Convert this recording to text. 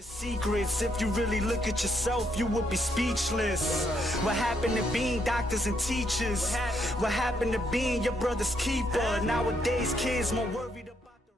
Your secrets, if you really look at yourself, you would be speechless. What happened to being doctors and teachers? What happened to being your brother's keeper? Nowadays kids more worried about the